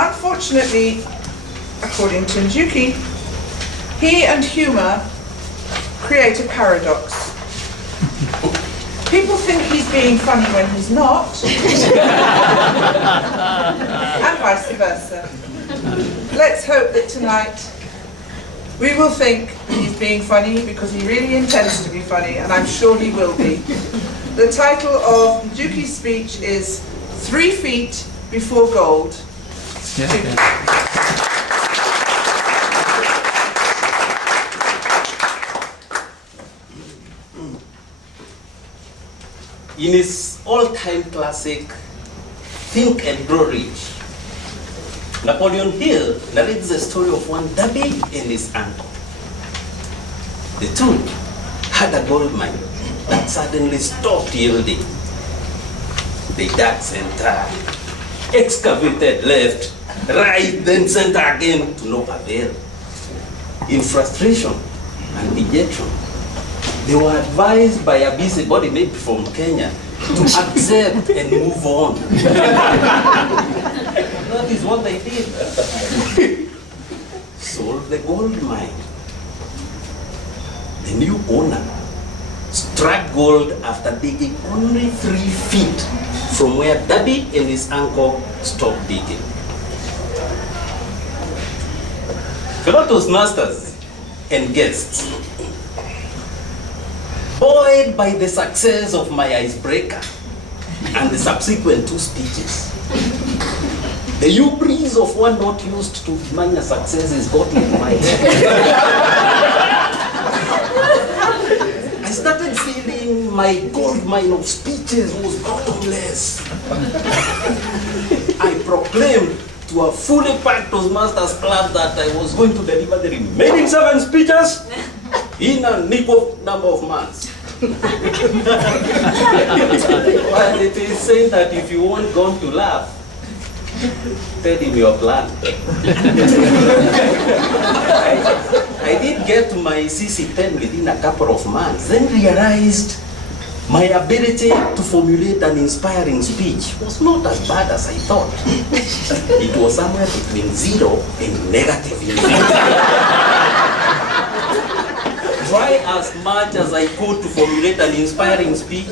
Unfortunately, according to Njuki, he and humour create a paradox. People think he's being funny when he's not, and vice versa. Let's hope that tonight we will think he's being funny because he really intends to be funny, and I'm sure he will be. The title of Njuki's speech is 3 Feet Before Gold. In his all-time classic, Think and Grow Rich, Napoleon Hill narrates the story of one Darby and his uncle. The two had a gold mine that suddenly stopped yielding. They dug center, excavated left, right, then center again to no avail. In frustration and dejection, they were advised by a busybody mate from Kenya to accept and move on. That is what they did. Sold the gold mine. The new owner struck gold after digging only 3 feet from where Darby and his uncle stopped digging. Fellow Toastmasters and guests, buoyed by the success of my icebreaker and the subsequent 2 speeches, the hubris of one not used to minor successes got into my head. I started feeling my gold mine of speeches was bottomless. I proclaimed to a fully packed Toastmasters club that I was going to deliver the remaining 7 speeches in a nip of number of months. Well, it is saying that if you want God to laugh, tell him your plan. I did get to my CC10 within a couple of months, then realized my ability to formulate an inspiring speech was not as bad as I thought. It was somewhere between 0 and negative. Try as much as I could to formulate an inspiring speech,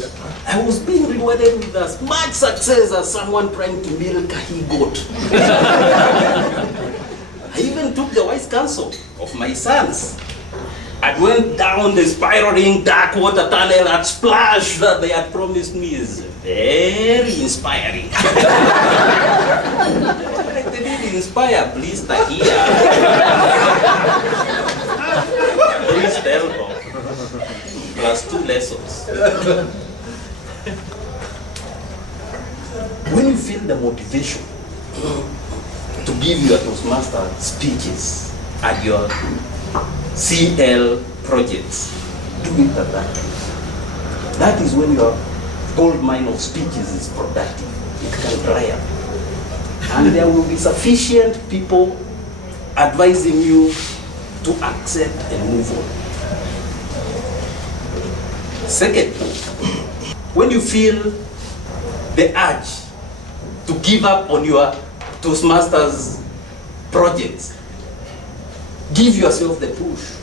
I was being rewarded with as much success as someone trying to milk a he-goat. I even took the wise counsel of my sons and went down the spiraling dark water tunnel and splash that they had promised me is very inspiring. They did inspire, please, Tahia. Please, elbow. Plus 2 lessons. When you feel the motivation to give your Toastmaster speeches at your CL projects, do it at that. That is when your gold mine of speeches is productive. It can dry up. And there will be sufficient people advising you to accept and move on. Second, when you feel the urge to give up on your Toastmasters projects, give yourself the push.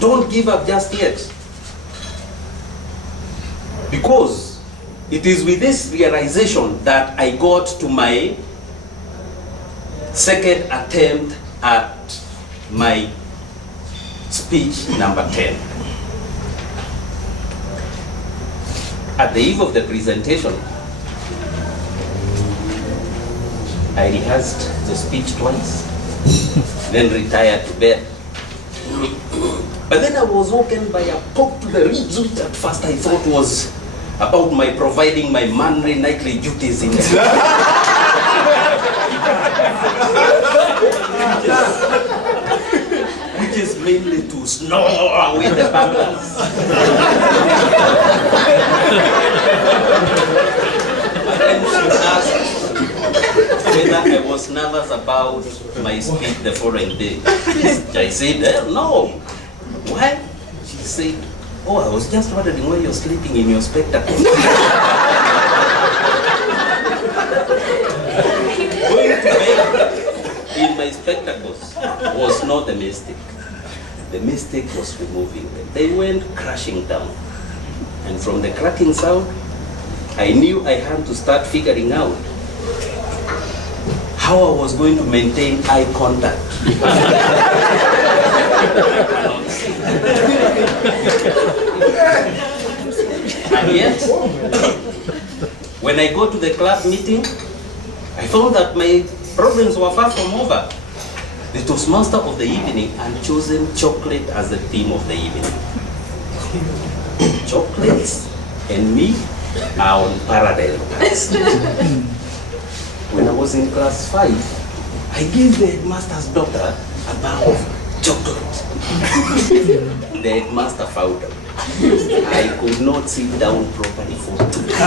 Don't give up just yet. Because it is with this realization that I got to my second attempt at my speech number 10. At the eve of the presentation, I rehearsed the speech twice, then retired to bed. But then I was woken by a poke to the ribs, which at first I thought was about my providing my manly nightly duties in the which is mainly to snore away the bangers. And she asked whether I was nervous about my speech the following day. I said, no. Why? She said, oh, I was just wondering why you're sleeping in your spectacles. my spectacles was not the mistake. The mistake was removing them. They went crashing down. And from the cracking sound, I knew I had to start figuring out how I was going to maintain eye contact. And yet, when I go to the club meeting, I found that my problems were far from over. The Toastmaster of the evening had chosen chocolate as the theme of the evening. Chocolates and me are on parallel paths. When I was in class 5, I gave the headmaster's daughter a bar of chocolate. The headmaster found out. I could not sit down properly for 2 days.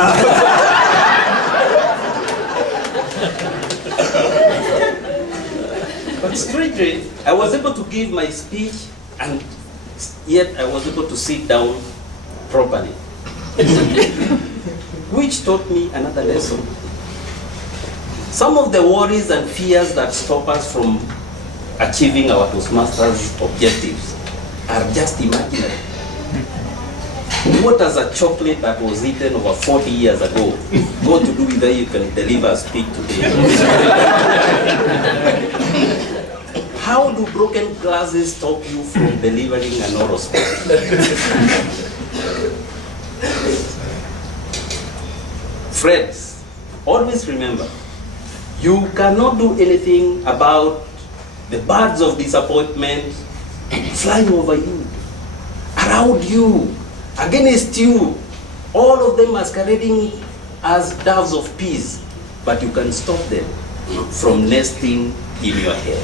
But strangely, I was able to give my speech, and yet I was able to sit down properly. Which taught me another lesson. Some of the worries and fears that stop us from achieving our Toastmasters objectives are just imaginary. What does a chocolate that was eaten over 40 years ago got to do with that you can deliver a speech today? How do broken glasses stop you from delivering an oral speech? Friends, always remember, you cannot do anything about the birds of disappointment flying over you, around you, against you, all of them masquerading as doves of peace, but you can stop them from nesting in your head.